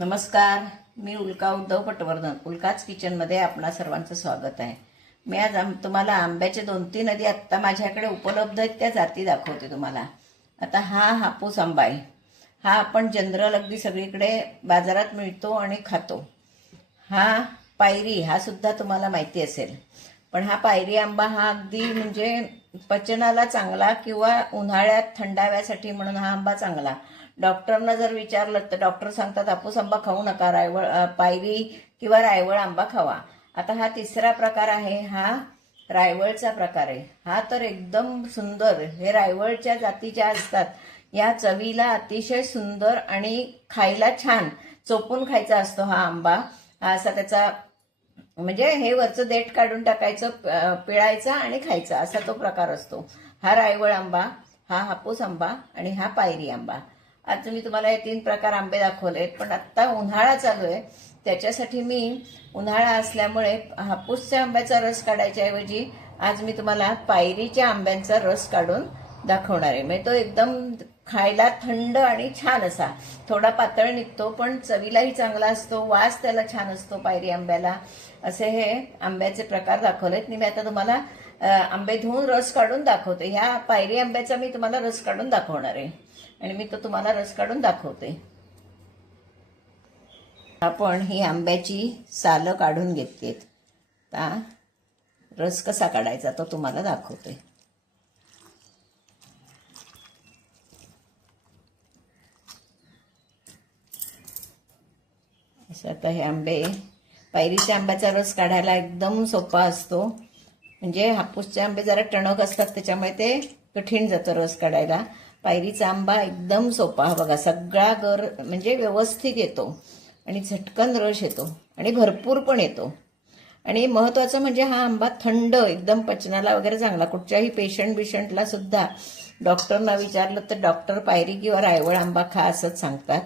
नमस्कार. मी उल्का उद्धव पटवर्धन. उल्काच किचनमध्ये आपणा सर्वांचं स्वागत आहे. मी आज तुम्हाला आंब्याचे 2-3 आधी आत्ता माझ्याकडे उपलब्ध आहेत त्या जाती दाखवते तुम्हाला. आता हा हापूस आंबा आहे. हा आपण जनरल अगदी सगळीकडे बाजारात मिळतो आणि खातो. हा पायरी, हा सुद्धा तुम्हाला माहिती असेल. पण हा पायरी आंबा हा अगदी म्हणजे पचनाला चांगला किंवा उन्हाळ्यात थंडाव्यासाठी म्हणून हा आंबा चांगला. डॉक्टरना जर विचारलं तर डॉक्टर सांगतात हापूस आंबा खाऊ नका, पायरी किंवा रायवळ आंबा खावा. आता हा तिसरा प्रकार आहे, हा रायवळचा प्रकार आहे. हा तर एकदम सुंदर, हे रायवळच्या जातीच्या असतात. या चवीला अतिशय सुंदर आणि खायला छान, चोपून खायचा असतो हा आंबा. हा असा त्याचा म्हणजे हे वरचं देठ काढून टाकायचं, पिळायचा आणि खायचा, असा तो प्रकार असतो. हा रायवळ आंबा, हा हापूस आंबा आणि हा पायरी आंबा. आज मी तुम्हाला हे 3 प्रकार आंबे दाखवलेत. पण आत्ता उन्हाळा चालू आहे, त्याच्यासाठी मी उन्हाळा असल्यामुळे हापूसच्या आंब्याचा रस काढायच्या ऐवजी आज मी तुम्हाला पायरीच्या आंब्यांचा रस काढून दाखवणार आहे. म्हणजे तो एकदम खायला थंड आणि छान असा, थोडा पातळ निघतो पण चवीलाही चांगला असतो, वास त्याला छान असतो पायरी आंब्याला. असे हे आंब्याचे प्रकार दाखवलेत. मी आता तुम्हाला आंबे धुवून रस काढून दाखवते. ह्या पायरी आंब्याचा मी तुम्हाला रस काढून दाखवणार आहे आणि मी तो तुम्हाला रस काढून दाखवते. आपण ही आंब्याची सालं काढून घेतलीत. आता रस कसा काढायचा तो तुम्हाला दाखवते. असं आता हे आंबे, पायरीच्या आंब्याचा रस काढायला एकदम सोपा असतो. म्हणजे हापूसचे आंबे जरा टणक असतात त्याच्यामुळे ते कठीण जातं रस काढायला. पायरीचा आंबा एकदम सोपा. बघा, सगळा गर म्हणजे व्यवस्थित येतो आणि झटकन रस येतो आणि भरपूर पण येतो. आणि महत्त्वाचं म्हणजे हा आंबा थंड, एकदम पचनाला वगैरे चांगला. कुठच्याही बिशंटला सुद्धा डॉक्टरना विचारलं तर डॉक्टर पायरी किंवा रायवळ आंबा खा असंच सांगतात.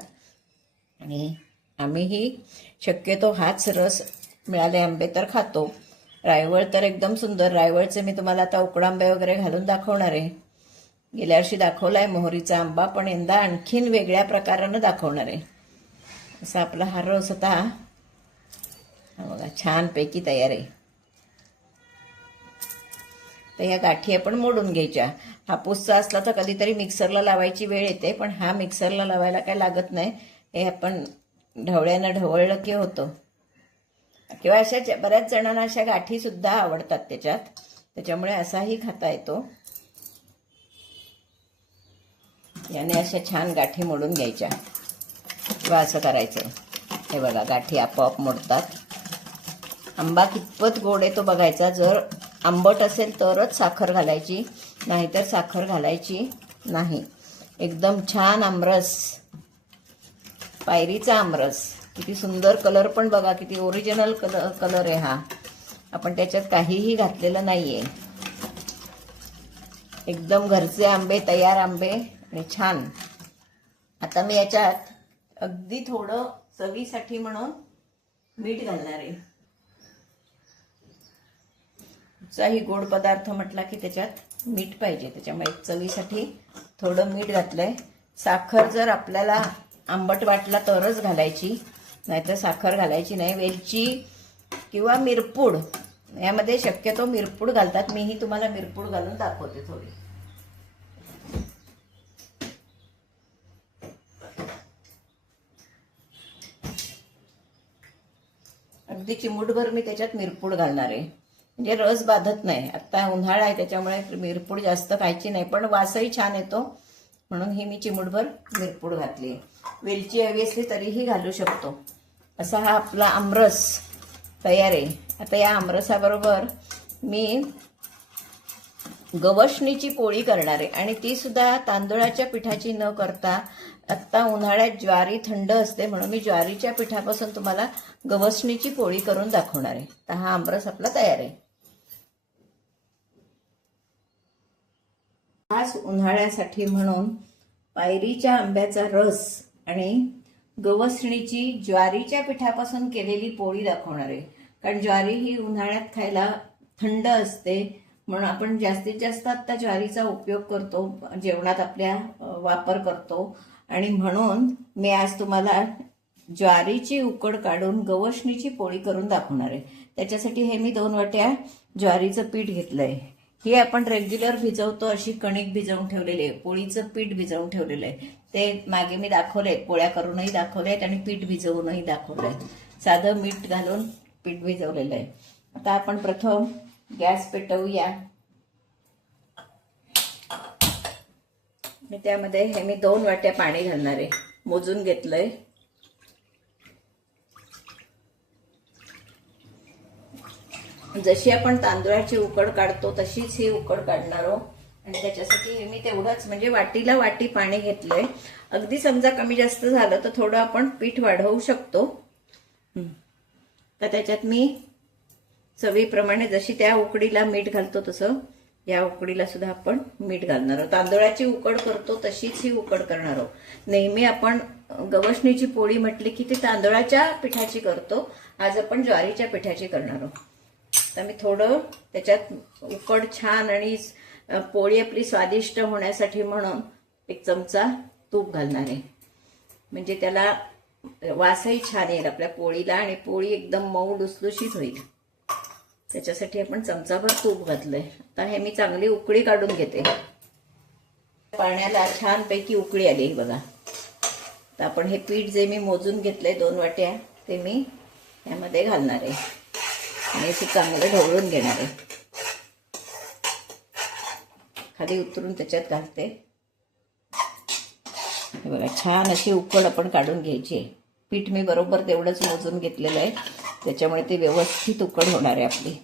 आणि आम्हीही शक्यतो हाच रस मिळाले आंबे तर खातो. रायवळ तर एकदम सुंदर. रायवळचे मी तुम्हाला आता उकडांबे वगैरे घालून दाखवणार आहे. गेल्या वर्षी दाखवलाय मोहरीचा आंबा, पण यंदा आणखीन वेगळ्या प्रकारानं दाखवणार आहे. असा आपला हा रस आता बघा छानपैकी तयार आहे. तर या गाठी आपण मोडून घ्यायच्या. हापूसचा असला तर कधीतरी मिक्सरला लावायची वेळ येते, पण हा मिक्सरला लावायला काय लागत नाही. हे आपण ढवळ्यानं ढवळलं की होतं. किंवा अशा बऱ्याच जणांना अशा गाठी सुद्धा आवडतात त्याच्यात, त्याच्यामुळे असाही खाता येतो. याने अशा छान गाठी मोडून घ्यायच्या किंवा असं करायचं. हे बघा, गाठी आपोआप मोडतात. आंबा कितपत गोड आहे तो बघायचा. जर आंबट असेल तरच साखर घालायची, नाहीतर साखर घालायची नाही. एकदम छान आमरस, पायरीचा आमरस. किती सुंदर कलर पण बघा, किती ओरिजिनल कलर आहे हा. आपण त्याच्यात काहीही घातलेलं नाहीये. एकदम घरचे आंबे, तयार आंबे आणि छान. आता मी याच्यात अगदी थोडं चवीसाठी म्हणून मीठ घालणार आहे. कुठचाही गोड पदार्थ म्हटला की त्याच्यात मीठ पाहिजे, त्याच्यामुळे चवीसाठी थोडं मीठ घातलंय. साखर जर आपल्याला आंबट वाटला तरच घालायची, नाहीतर साखर घालायची नाही. वेलची किंवा मिरपूड, यामध्ये शक्यतो मिरपूड घालतात. मीही तुम्हाला मिरपूड घालून दाखवते थोडी. अगदी चिमूटभर मी त्याच्यात मिरपूड घालणार आहे, म्हणजे रस बाधत नाही. आता उन्हाळा आहे त्याच्यामुळे मिरपूड जास्त खायची नाही, पण वासही छान येतो म्हणून ही मी चिमूटभर मिरपूड घातली. वेलची हवी असली तरीही घालू शकतो. असा हा आपला आमरस तयार आहे. आता या आमरसाबरोबर मी गवसणीची पोळी करणार आहे आणि ती सुद्धा तांदुळाच्या पिठाची न करता. आत्ता उन्हाळ्यात ज्वारी थंड असते म्हणून मी ज्वारीच्या पिठापासून तुम्हाला गवसणीची पोळी करून दाखवणार आहे. तर हा आमरस आपला तयार आहे. खास उन्हाळ्यासाठी म्हणून पायरीच्या आंब्याचा रस आणि गवसणीची ज्वारीच्या पिठापासून केलेली पोळी दाखवणार आहे. कारण ज्वारी ही उन्हाळ्यात खायला थंड असते म्हणून आपण जास्तीत जास्त आता ज्वारीचा उपयोग करतो, जेवणात आपल्या वापर करतो. आणि म्हणून मी आज तुम्हाला ज्वारीची उकड काढून गवसणीची पोळी करून दाखवणार आहे. त्याच्यासाठी हे मी 2 वाट्या ज्वारीचं पीठ घेतलंय. ही आपण रेग्युलर भिजवतो अशी कणिक भिजवून ठेवलेली आहे. पोळीचं पीठ भिजवून ठेवलेलं आहे. ते मागे मी दाखवलंय, पोळ्या करूनही दाखवलेत आणि पीठ भिजवूनही दाखवलंय. साधं मीठ घालून पीठ भिजवलेलं आहे. आता आपण प्रथम गॅस पेटवूया. मी त्यामध्ये हे मी 2 वाट्या पाणी घालणार आहे. मोजून घेतलंय. जशी आपण तांदळाची उकड काढतो तशीच ही उकड काढणार आहोत. आणि त्याच्यासाठी मी तेवढंच म्हणजे वाटीला वाटी पाणी घेतलंय. अगदी समजा कमी जास्त झालं तर थोडं आपण पीठ वाढवू शकतो. तर त्याच्यात मी चवीप्रमाणे जशी त्या उकडीला मीठ घालतो तसं या उकडीला सुद्धा आपण मीठ घालणार आहोत. तांदळाची उकड करतो तशीच ही उकड करणार आहोत. नेहमी आपण गवसणीची पोळी म्हटली की ती तांदळाच्या पिठाची करतो. आज आपण ज्वारीच्या पिठाची करणार आहोत. तर मी थोडं त्याच्यात उकड छान आणि पोळी आपली स्वादिष्ट होण्यासाठी म्हणून 1 चमचा तूप घालणार आहे. म्हणजे त्याला वासही छान येईल आपल्या पोळीला आणि पोळी एकदम मऊ लुसलुशीत होईल. त्याच्यासाठी आपण चमचाभर तूप घातलंय. आता हे मी चांगली उकळी काढून घेते. पाण्याला छानपैकी उकळी आली बघा. तर आपण हे पीठ जे मी मोजून घेतलंय 2 वाट्या ते मी यामध्ये घालणार आहे आणि ते चांगलं ढवळून घेणार आहे. खाली उतरून त्याच्यात घालते. हे बघा छान अशी उकड आपण काढून घ्यायची आहे. पीठ मी बरोबर तेवढंच मोजून घेतलेलं आहे. त्याच्यामुळे ती व्यवस्थित उकड होणार आहे आपली.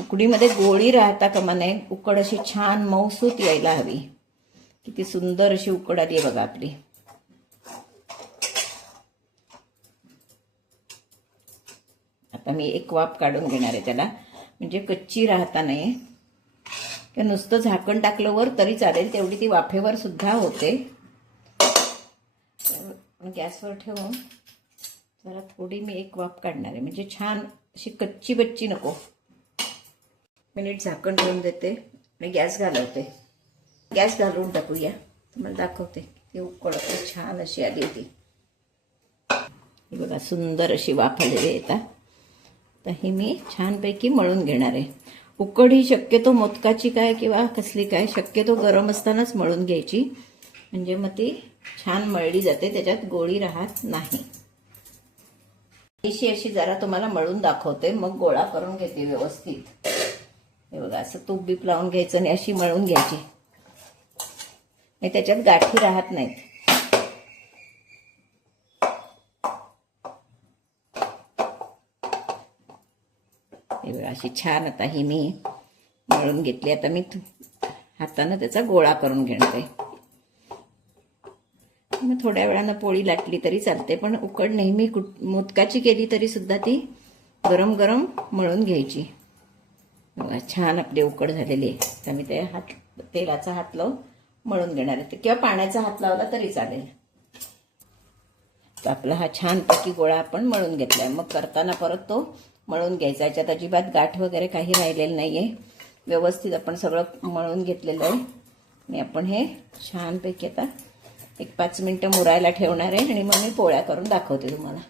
उकडीमध्ये गोळी राहता कामा नये. उकड अशी छान मऊसूत यायला हवी. किती सुंदर अशी उकड आली आहे बघा आपली. आता मी 1 वाफ काढून घेणार आहे त्याला, म्हणजे कच्ची राहता नाही. किंवा नुसतं झाकण टाकलं वर तरी चालेल, तेवढी ती वाफेवर सुद्धा होते. गॅसवर ठेवून जरा थोडी मी 1 वाफ काढणार आहे, म्हणजे छान अशी कच्ची बच्ची नको. मिनिट झाकण ठेवून देते आणि गॅस घालवते. गॅस घालून टाकूया. तुम्हाला दाखवते ती उकळ छान अशी आली होती. ही बघा सुंदर अशी वाफ आलेली आहे. आता ही मी छानपैकी मळून घेणार आहे. उकड ही शक्यतो मोदकाची काय किंवा कसली काय शक्यतो गरम असतानाच मळून घ्यायची, म्हणजे मग ती छान मळली जाते, त्याच्यात गोळी राहत नाही. अशी जरा तुम्हाला मळून दाखवते, मग गोळा करून घेते व्यवस्थित. हे बघा असं तूप बीप लावून घ्यायचं आणि अशी मळून घ्यायची. त्याच्यात गाठी राहत नाहीत. हे बघा अशी छान आता ही मी मळून घेतली. आता मी हाताने त्याचा गोळा करून घेणार आहे. मग थोड्या वेळानं पोळी लाटली तरी चालते, पण उकड नेहमी मोदकाची केली तरी सुद्धा ती गरम गरम मळून घ्यायची. बघा छान आपली उकड झालेली आहे. तर मी ते तेलाचा हात लावून मळून घेणार आहे, किंवा पाण्याचा हात लावला तरी चालेल. तर आपला हा छानपैकी गोळा आपण मळून घेतलाय. मग करताना परत तो मळून घ्यायचा. याच्यात अजिबात गाठ वगैरे काही राहिलेलं नाहीये. व्यवस्थित आपण सगळं मळून घेतलेलं आहे. आणि आपण हे छानपैकी आता 1-5 मिनिटं मुरायला ठेवणार आहे आणि मग मी पोळ्या करून दाखवते तुम्हाला.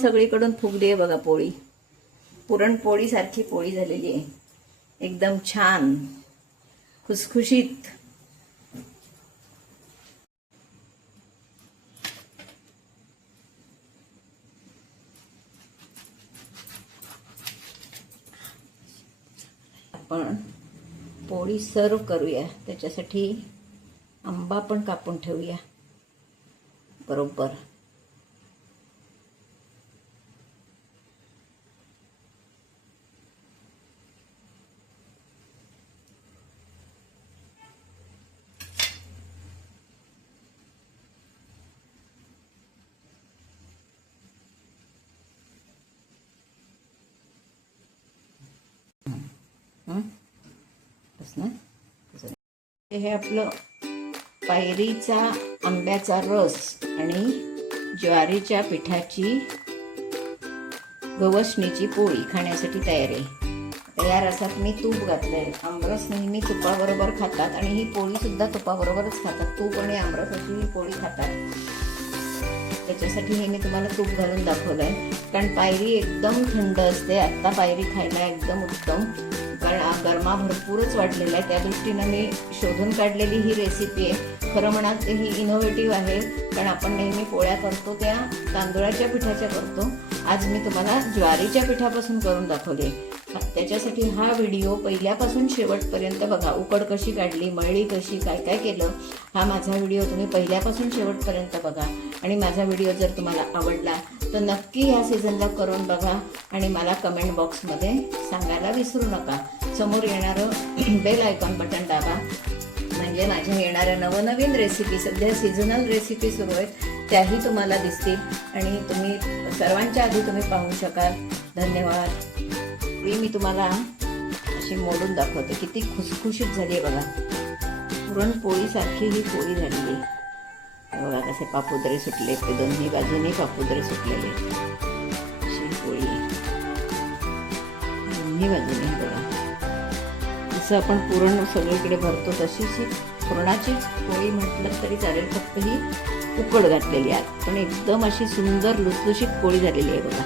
सगळीकडून फुगली आहे बघा पोळी. पुरणपोळी सारखी पोळी झालेली आहे, एकदम छान खुसखुशीत. आपण पोळी सर्व करूया, त्याच्यासाठी आंबा पण कापून ठेवूया बरोबर. बस ना. हे आपलं पायरीचा आंब्याचा रस आणि ज्वारीच्या पिठाची गवसणीची पोळी खाण्यासाठी तयार आहे. या रसात मी तूप घातलंय. आमरस नेहमी तुपाबरोबर खातात आणि ही पोळी सुद्धा तुपाबरोबरच खातात. तूप आणि आमरस अशी ही पोळी खातात. त्याच्यासाठी हे मी तुम्हाला तूप घालून दाखवलंय, कारण पायरी एकदम थंड असते. आत्ता पायरी खायला एकदम उत्तम, कारण गरमा भरपूरच वाढलेला आहे. त्या दृष्टीनं मी शोधून काढलेली ही रेसिपी आहे. खरं म्हणाल तर ही इनोव्हेटिव्ह आहे, कारण आपण नेहमी पोळ्या करतो त्या तांदुळाच्या पिठाच्या करतो. आज मी तुम्हाला ज्वारीच्या पिठापासून करून दाखवले. त्याच्यासाठी हा व्हिडिओ पहिल्यापासून शेवटपर्यंत बघा. उकड कशी काढली, मळली कशी, काय काय केलं, हा माझा व्हिडिओ तुम्ही पहिल्यापासून शेवटपर्यंत बघा. आणि माझा व्हिडिओ जर तुम्हाला आवडला तर नक्की ह्या सीझनला करून बघा आणि मला कमेंट बॉक्समध्ये सांगायला विसरू नका. समोर येणारं बेल आयकॉन बटन दाबा, म्हणजे माझ्या येणाऱ्या नवनवीन रेसिपी, सध्या सीझनल रेसिपी सुरू आहेत, त्याही तुम्हाला दिसतील आणि तुम्ही सर्वांच्या आधी तुम्ही पाहू शकाल. धन्यवाद. मी तुम्हाला अशी मोडून दाखवते, किती खुसखुशीत झाली आहे बघा. पुरणपोळीसारखी ही पोळी झालेली आहे. बघा कसे पापुद्रे सुटले, ते दोन्ही बाजूनी पापुद्रे सुटलेले. अशी पोळी दोन्ही बाजूने बघा. जसं आपण पुरण सगळीकडे भरतो तशीच ही पुरणाचीच पोळी म्हटलं तरी चालेल, फक्त ही उकड घातलेली आहे. पण एकदम अशी सुंदर लुसलुशीत पोळी झालेली आहे बघा,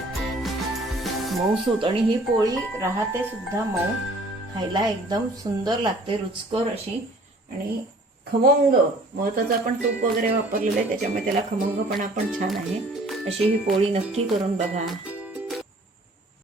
मऊसूत. आणि ही पोळी राहते सुद्धा मऊ, खायला एकदम सुंदर लागते, रुचकर अशी. आणि खमंग, महत्वाचं आपण तूप वगैरे वापरलेलं आहे त्याच्यामुळे त्याला खमंगपणा पण छान आहे. अशी ही पोळी नक्की करून बघा.